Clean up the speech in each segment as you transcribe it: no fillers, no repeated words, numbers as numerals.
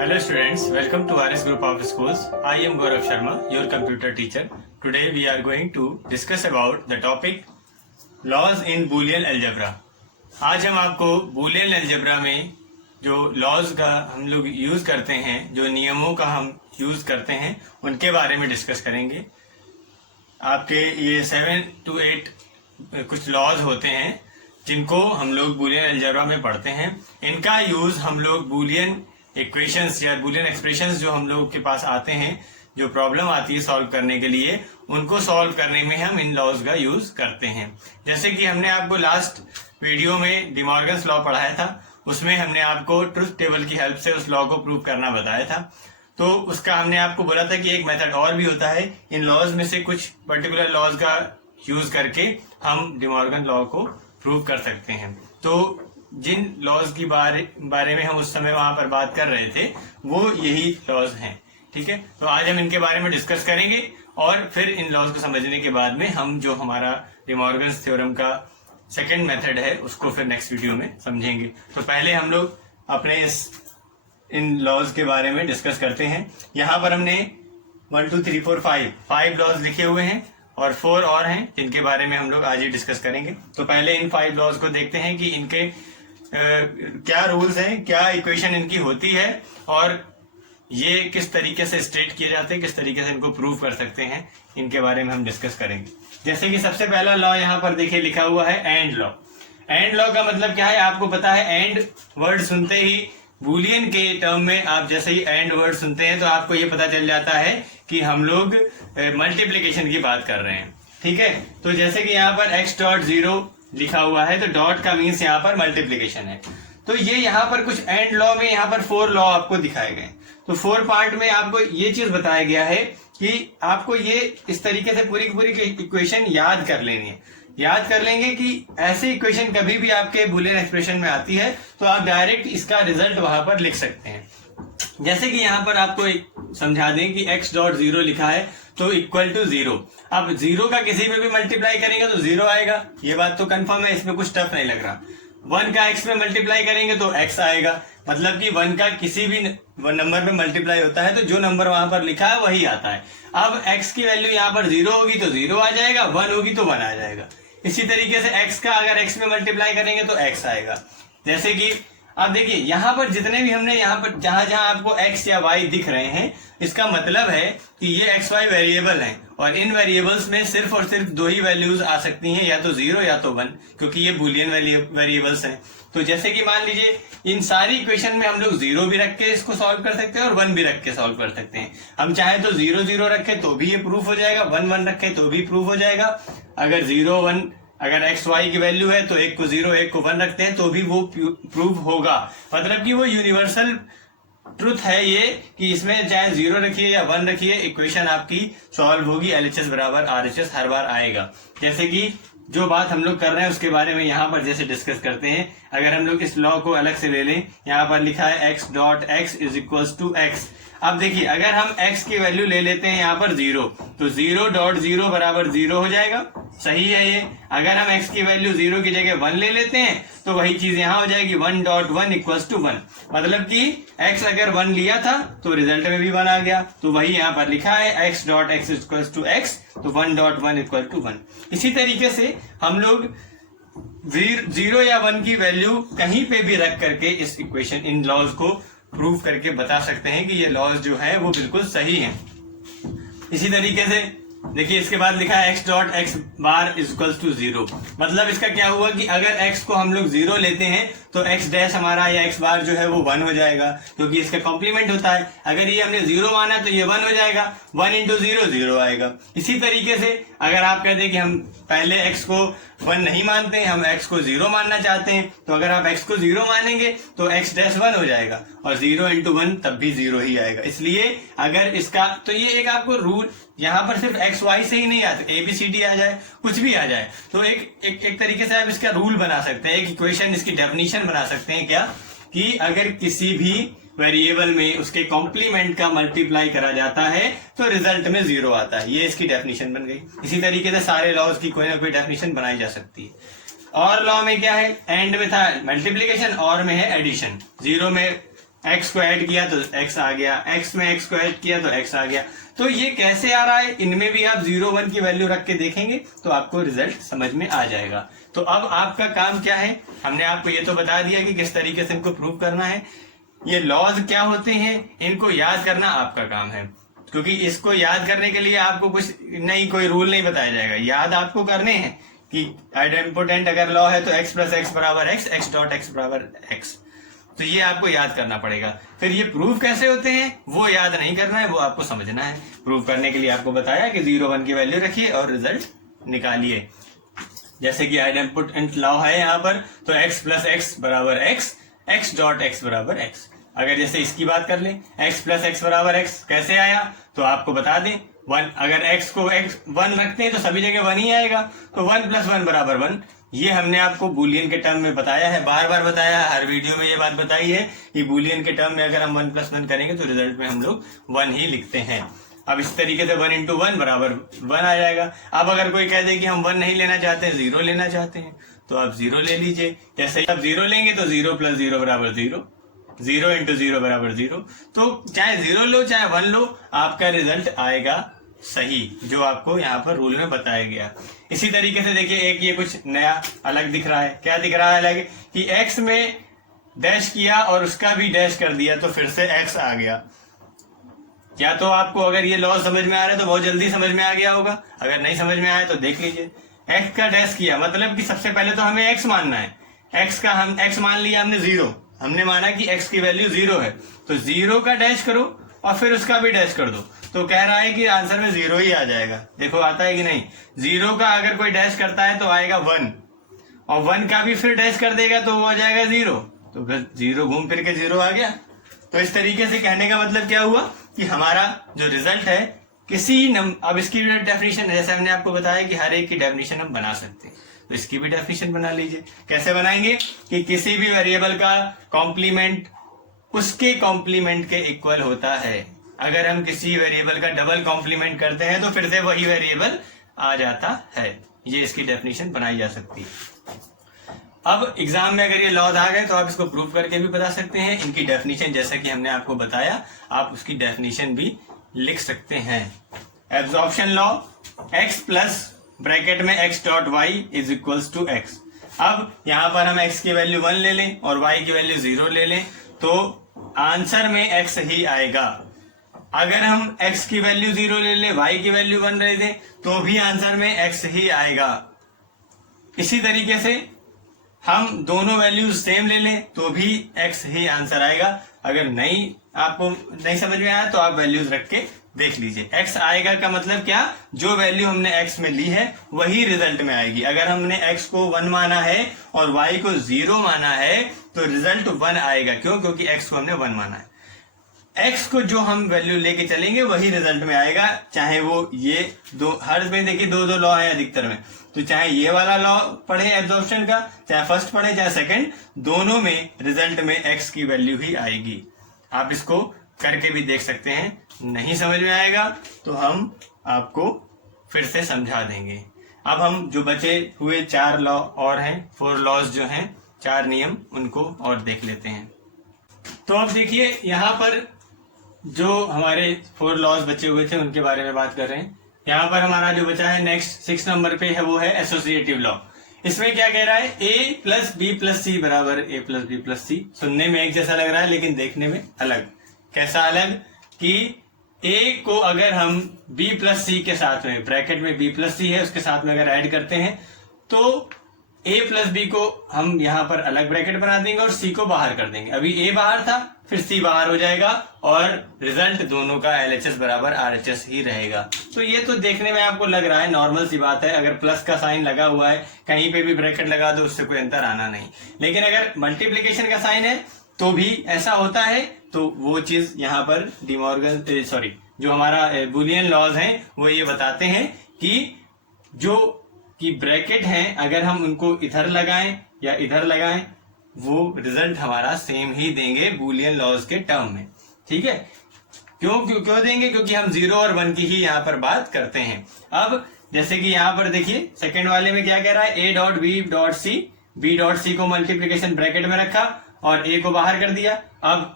Hello students, welcome to RS Group of Schools. I am Gaurav Sharma, your computer teacher. Today we are going to discuss about the topic laws in Boolean algebra. आज हम आपको Boolean algebra में जो laws का हम लोग use करते हैं, जो नियमों का हम यूज करते हैं, उनके बारे में डिस्कस करेंगे. आपके ये 7 to 8 कुछ लॉज होते हैं जिनको हम लोग बूलियन अलजेब्रा में पढ़ते हैं. इनका यूज हम लोग बूलियन इक्वेशंस या बूलियन एक्सप्रेशंस जो हम लोग के पास आते हैं, जो प्रॉब्लम आती है सॉल्व करने के लिए, उनको सॉल्व करने में हम इन लॉज का यूज करते हैं. जैसे कि हमने आपको लास्ट वीडियो में डिमॉर्गन्स लॉ पढ़ाया था, उसमें हमने आपको ट्रुथ टेबल की हेल्प से उस लॉ को प्रूव करना बताया था. तो उसका हमने आपको बोला था कि एक मेथड और भी होता है, इन लॉज में से कुछ पर्टिकुलर लॉज का यूज करके हम डिमॉर्गन लॉ को प्रूव कर सकते हैं. तो जिन लॉज की बारे में हम उस समय वहां पर बात कर रहे थे, वो यही लॉज हैं. ठीक है, तो आज हम इनके बारे में डिस्कस करेंगे और फिर इन लॉज को समझने के बाद में हम जो हमारा डिमॉर्गन्स थ्योरम का सेकंड मेथड है उसको फिर नेक्स्ट वीडियो में समझेंगे. तो पहले हम लोग अपने इन लॉज के बारे में डिस्कस करते हैं. यहाँ पर हमने 1 2 3 4 5 लॉज लिखे हुए हैं और 4 और हैं जिनके बारे में हम लोग आज ही डिस्कस करेंगे. तो पहले इन 5 लॉज को देखते हैं कि इनके क्या रूल्स हैं, क्या इक्वेशन इनकी होती है और ये किस तरीके से स्टेट किए जाते हैं, किस तरीके से इनको प्रूव कर सकते हैं, इनके बारे में हम डिस्कस करेंगे. जैसे कि सबसे पहला लॉ यहाँ पर देखिए लिखा हुआ है एंड लॉ. एंड लॉ का मतलब क्या है आपको पता है. एंड वर्ड सुनते ही बूलियन के टर्म में आप जैसे ही एंड वर्ड सुनते हैं तो आपको ये पता चल जाता है कि हम लोग मल्टीप्लीकेशन की बात कर रहे हैं. ठीक है, तो जैसे कि यहाँ पर x.0 लिखा हुआ है तो डॉट का मीन्स यहाँ पर मल्टीप्लीकेशन है. तो ये यहाँ पर कुछ एंड लॉ में यहाँ पर 4 लॉ आपको दिखाए गए. तो 4 पार्ट में आपको ये चीज बताया गया है कि आपको ये इस तरीके से पूरी की पूरी इक्वेशन याद कर लेनी है. याद कर लेंगे कि ऐसे इक्वेशन कभी भी आपके बूलियन एक्सप्रेशन में आती है तो आप डायरेक्ट इसका रिजल्ट वहां पर लिख सकते हैं. जैसे कि यहाँ पर आपको एक समझा दें कि x.0 लिखा है तो इक्वल टू 0. अब 0 का किसी में भी मल्टीप्लाई करेंगे तो 0 आएगा, ये बात तो कंफर्म है, इसमें कुछ टफ नहीं लग रहा. 1 का x में मल्टीप्लाई करेंगे तो x आएगा, मतलब कि 1 का किसी भी नंबर में मल्टीप्लाई होता है तो जो नंबर वहां पर लिखा है वही आता है. अब x की वैल्यू यहाँ पर 0 होगी तो 0 आ जाएगा, 1 होगी तो 1 आ जाएगा. इसी तरीके से x का अगर x में मल्टीप्लाई करेंगे तो x आएगा. जैसे कि आप देखिए यहाँ पर जितने भी हमने यहाँ पर जहां जहां आपको x या y दिख रहे हैं, इसका मतलब है कि ये x y वेरिएबल हैं और इन वेरिएबल्स में सिर्फ और सिर्फ 2 ही वैल्यूज आ सकती हैं, या तो 0 या तो 1, क्योंकि ये बूलियन वेरिएबल्स हैं. तो जैसे कि मान लीजिए इन सारी इक्वेशन में हम लोग 0 भी रख के इसको सॉल्व कर सकते हैं और 1 भी रख के सॉल्व कर सकते हैं. हम चाहे तो 0 0 रखे तो भी ये प्रूफ हो जाएगा, 1 1 रखे तो भी प्रूफ हो जाएगा. अगर 0 1 अगर x y की वैल्यू है तो एक को 0 एक को 1 रखते हैं तो भी वो प्रूफ होगा. मतलब कि वो यूनिवर्सल ट्रुथ है ये कि इसमें चाहे 0 रखिए या 1 रखिए, इक्वेशन आपकी सॉल्व होगी. LHS बराबर RHS हर बार आएगा. जैसे कि जो बात हम लोग कर रहे हैं उसके बारे में यहाँ पर जैसे डिस्कस करते हैं. अगर हम लोग इस लॉ को अलग से ले लें, यहाँ पर लिखा है x.x is equal to x. अब देखिए अगर हम x की वैल्यू ले लेते हैं यहाँ पर 0 तो 0.0 बराबर 0 हो जाएगा. सही है ये. अगर हम x की वैल्यू 0 की जगह 1 ले लेते हैं तो वही चीज यहाँ हो जाएगी 1.1 इक्वल टू 1. मतलब कि x अगर 1 लिया था तो रिजल्ट में भी 1 आ गया, तो वही यहाँ पर लिखा है x.x इक्वल टू x, तो 1.1 इक्वल टू 1. इसी तरीके से हम लोग 0 या 1 की वैल्यू कहीं पे भी रख करके इस इक्वेशन इन लॉज को प्रूव करके बता सकते हैं कि ये लॉज जो है वो बिल्कुल सही हैं. इसी तरीके से देखिए इसके बाद लिखा है x.x bar is equal to 0. मतलब इसका क्या हुआ कि अगर x को हम लोग 0 लेते हैं तो x डैश हमारा या x बार जो है वो 1 हो जाएगा, क्योंकि इसका कॉम्प्लीमेंट होता है. अगर ये हमने 0 माना तो ये 1 हो जाएगा, 1 इंटू 0 0 आएगा. इसी तरीके से अगर आप कहते हैं कि हम पहले x को 1 नहीं मानते हैं, हम x को 0 मानना चाहते हैं, तो अगर आप x को 0 मानेंगे तो x डैश 1 हो जाएगा और 0 इंटू 1 तब भी 0 ही आएगा. इसलिए अगर इसका तो ये एक आपको रूल यहाँ पर सिर्फ x y से ही नहीं आते, ABCD आ जाए, कुछ भी आ जाए, तो एक तरीके से आप इसका रूल बना सकते हैं, एक इक्वेशन इसकी डेफिनेशन बना सकते हैं. क्या कि अगर किसी भी वेरिएबल में उसके कॉम्प्लीमेंट का मल्टीप्लाई करा जाता है तो रिजल्ट में 0 आता है. ये इसकी डेफिनेशन बन गई. इसी तरीके से सारे लॉज की कोई ना कोई डेफिनेशन बनाई जा सकती है. और लॉ में क्या है, एंड में था मल्टीप्लीकेशन और में है एडिशन. 0 में x को ऐड किया तो x आ गया, x में x को ऐड किया तो x आ गया। तो ये कैसे आ रहा है, इनमें भी आप 0 1 की वैल्यू रख के देखेंगे तो आपको रिजल्ट समझ में आ जाएगा। तो अब आपका काम क्या है, हमने आपको ये तो बता दिया कि किस तरीके से इनको प्रूव करना है। ये लॉज क्या होते हैं, इनको याद करना आपका काम है, क्योंकि इसको याद करने के लिए आपको कुछ नहीं, कोई रूल नहीं बताया जाएगा, याद आपको करने हैं कि आइडेंपोटेंट अगर लॉ है तो x प्लस एक्स बराबर एक्स, एक्स डॉट एक्स बराबर एक्स, तो ये आपको याद करना पड़ेगा। फिर ये प्रूव कैसे होते हैं वो याद नहीं करना है, वो आपको समझना है। प्रूव करने के लिए आपको बताया कि 0 1 की वैल्यू रखिए और रिजल्ट निकालिए। जैसे कि आइडेंपोटेंट लॉ है यहाँ पर, तो x प्लस एक्स बराबर एक्स, एक्स डॉट एक्स बराबर एक्स। अगर जैसे इसकी बात कर लें, x प्लस एक्स बराबर एक्स कैसे आया, तो आपको बता दें 1, अगर x को x 1 रखते हैं तो सभी जगह 1 ही आएगा, तो 1 प्लस 1 बराबर 1। ये हमने आपको बूलियन के टर्म में बताया है, बार बार बताया है, हर वीडियो में ये बात बताई है कि बूलियन के टर्म में अगर हम 1 प्लस 1 करेंगे तो रिजल्ट में हम लोग 1 ही लिखते हैं। अब इस तरीके से 1 इंटू 1 बराबर 1 आ जाएगा। अब अगर कोई कह दे कि हम 1 नहीं लेना चाहते, 0 लेना चाहते हैं, तो आप 0 ले लीजिए। जैसे आप 0 लेंगे तो 0 प्लस 0 बराबर 0, 0 इंटू 0 बराबर 0। तो चाहे 0 लो चाहे 1 लो, आपका रिजल्ट आएगा सही, जो आपको यहाँ पर रूल में बताया गया। इसी तरीके से देखिए, एक ये कुछ नया अलग दिख रहा है। क्या दिख रहा है अलग, कि x में डैश किया और उसका भी डैश कर दिया तो फिर से x आ गया। या तो आपको अगर ये लॉ समझ में आ रहा है तो बहुत जल्दी समझ में आ गया होगा, अगर नहीं समझ में आया तो देख लीजिए। x का डैश किया मतलब कि सबसे पहले तो हमें x मानना है, x का हम x मान लिया हमने 0, हमने माना कि x की वैल्यू 0 है, तो 0 का डैश करो और फिर उसका भी डैश कर दो, तो कह रहा है कि आंसर में 0 ही आ जाएगा। देखो आता है कि नहीं, 0 का अगर कोई डैश करता है तो आएगा 1, और 1 का भी फिर डैश कर देगा तो वो आ जाएगा 0, तो फिर 0 घूम फिर के 0 आ गया। तो इस तरीके से कहने का मतलब क्या हुआ कि हमारा जो रिजल्ट है किसी अब इसकी डेफिनेशन, जैसे हमने आपको बताया कि हर एक की डेफिनेशन हम बना सकते हैं, तो इसकी भी डेफिनेशन बना लीजिए। कैसे बनाएंगे, कि किसी भी वेरिएबल का कॉम्प्लीमेंट उसके कॉम्प्लीमेंट के इक्वल होता है। अगर हम किसी वेरिएबल का डबल कॉम्प्लीमेंट करते हैं तो फिर से वही वेरिएबल आ जाता है। ये इसकी डेफिनेशन बनाई जा सकती है। अब एग्जाम में अगर ये लॉज आ गए तो आप इसको प्रूव करके भी बता सकते हैं। इनकी डेफिनेशन जैसा कि हमने आपको बताया, आप उसकी डेफिनेशन भी लिख सकते हैं। Absorption law, x plus bracket में x dot Y is equals to x। अब यहाँ पर हम x की वैल्यू 1 ले लें और y की वैल्यू 0 ले लें तो आंसर में x ही आएगा। अगर हम x की वैल्यू 0 ले लें, y की वैल्यू 1 ले दें तो भी आंसर में x ही आएगा। इसी तरीके से हम दोनों वैल्यूज सेम ले लें तो भी x ही आंसर आएगा। अगर आपको नहीं समझ में आया तो आप वैल्यूज रख के देख लीजिए। x आएगा का मतलब क्या, जो वैल्यू हमने x में ली है वही रिजल्ट में आएगी। अगर हमने x को 1 माना है और y को 0 माना है तो रिजल्ट 1 आएगा। क्यों, क्योंकि x को हमने 1 माना है। x को जो हम वैल्यू लेके चलेंगे वही रिजल्ट में आएगा, चाहे वो ये दो, हर में देखिए दो लॉ है अधिकतर में, तो चाहे ये वाला लॉ पढ़े एब्जॉर्प्शन का, चाहे फर्स्ट पढ़े चाहे सेकंड, दोनों में रिजल्ट में x की वैल्यू ही आएगी। आप इसको करके भी देख सकते हैं। नहीं समझ में आएगा तो हम आपको फिर से समझा देंगे। अब हम जो बचे हुए 4 लॉ और हैं, 4 लॉज जो हैं, 4 नियम, उनको और देख लेते हैं। तो अब देखिए यहाँ पर जो हमारे 4 लॉज बचे हुए थे उनके बारे में बात कर रहे हैं। यहाँ पर हमारा जो बचा है नेक्स्ट 6 नंबर पे है, वो है एसोसिएटिव लॉ। इसमें क्या कह रहा है, a प्लस बी प्लस सी बराबर a प्लस बी प्लस सी। सुनने में एक जैसा लग रहा है लेकिन देखने में अलग। कैसा अलग, कि a को अगर हम b प्लस सी के साथ में, ब्रैकेट में b प्लस सी है उसके साथ में अगर ऐड करते हैं तो a प्लस बी को हम यहाँ पर अलग ब्रैकेट बना देंगे और c को बाहर कर देंगे। अभी a बाहर था फिर c बाहर हो जाएगा और रिजल्ट दोनों का LHS बराबर RHS ही रहेगा। तो ये तो देखने में आपको लग रहा है नॉर्मल सी बात है, अगर प्लस का साइन लगा हुआ है कहीं पे भी ब्रैकेट लगा दो उससे कोई अंतर आना नहीं। लेकिन अगर मल्टीप्लीकेशन का साइन है तो भी ऐसा होता है, तो वो चीज यहाँ पर जो हमारा बुलियन लॉज हैं वो ये बताते हैं कि ब्रैकेट हैं अगर हम उनको इधर लगाएं या इधर लगाएं वो रिजल्ट हमारा सेम ही देंगे बुलियन लॉज के टर्म में। ठीक है, क्यों देंगे, क्योंकि हम 0 और 1 की ही यहाँ पर बात करते हैं। अब जैसे कि यहाँ पर देखिए सेकंड वाले में क्या कह रहा है, a dot B dot C, B dot C को मल्टीप्लीकेशन ब्रैकेट में रखा और a को बाहर कर दिया। अब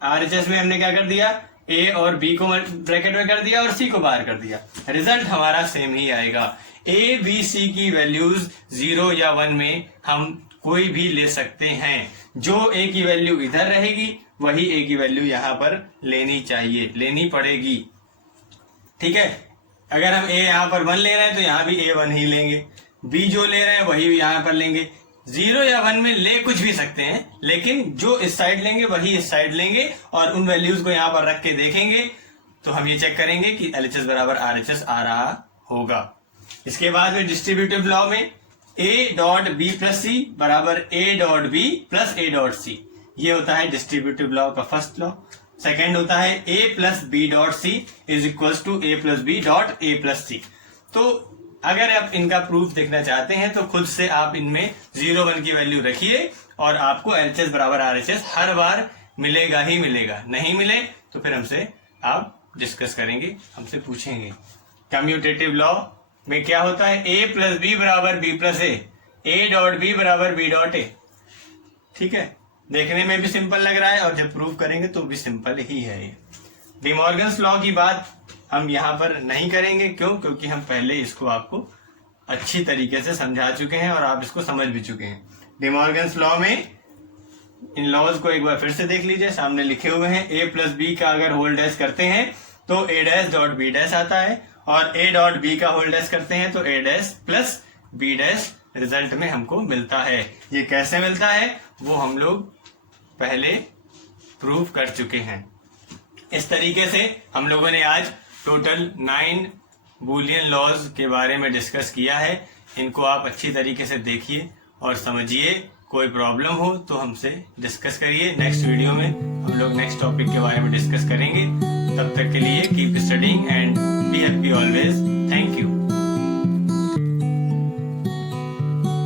RHS में हमने क्या कर दिया, A और B को ब्रैकेट में कर दिया और C को बाहर कर दिया, रिजल्ट हमारा सेम ही आएगा। A, B, C की वैल्यूज 0 या 1 में हम कोई भी ले सकते हैं। जो A की वैल्यू इधर रहेगी वही A की वैल्यू यहाँ पर लेनी पड़ेगी। ठीक है, अगर हम A यहाँ पर 1 ले रहे हैं तो यहाँ भी A 1 ही लेंगे, B जो ले रहे हैं वही यहाँ पर लेंगे। 0 या 1 में ले कुछ भी सकते हैं, लेकिन जो इस साइड लेंगे वही इस साइड लेंगे और उन वैल्यूज को यहाँ पर रख के देखेंगे तो हम ये चेक करेंगे कि LHS बराबर RHS आ रहा होगा। इसके बाद में डिस्ट्रीब्यूटिव लॉ में A dot B plus C बराबर A dot B plus A dot C, ये होता है डिस्ट्रीब्यूटिव लॉ का फर्स्ट लॉ। सेकेंड होता है A plus B dot C is equal to A plus B dot A plus C। तो अगर आप इनका प्रूफ देखना चाहते हैं तो खुद से आप इनमें 0, 1 की वैल्यू रखिए और आपको LHS बराबर RHS हर बार मिलेगा ही मिलेगा। नहीं मिले तो फिर हमसे आप डिस्कस करेंगे, हमसे पूछेंगे। कम्यूटेटिव लॉ में क्या होता है, A प्लस B बराबर B plus A dot B बराबर B डॉट A। ठीक है, देखने में भी सिंपल लग रहा है और जब प्रूफ करेंगे तो भी सिंपल ही है ये। डिमॉर्गन्स लॉ की बात हम यहाँ पर नहीं करेंगे, क्यों? क्योंकि हम पहले इसको आपको अच्छी तरीके से समझा चुके हैं और आप इसको समझ भी चुके हैं। डिमॉर्गन्स लॉ में इन लॉज को एक बार फिर से देख लीजिए, सामने लिखे हुए हैं। A प्लस B का अगर होल डैश करते हैं तो A dash dot B dash आता है और A डॉट B का होल डैश करते हैं तो A dash plus B dash result में हमको मिलता है। ये कैसे मिलता है वो हम लोग पहले प्रूफ कर चुके हैं। इस तरीके से हम लोगों ने आज टोटल 9 बूलियन लॉज के बारे में डिस्कस किया है। इनको आप अच्छी तरीके से देखिए और समझिए। कोई प्रॉब्लम हो तो हमसे डिस्कस करिए। नेक्स्ट वीडियो में हम लोग नेक्स्ट टॉपिक के बारे में डिस्कस करेंगे। तब तक के लिए keep studying and be happy always.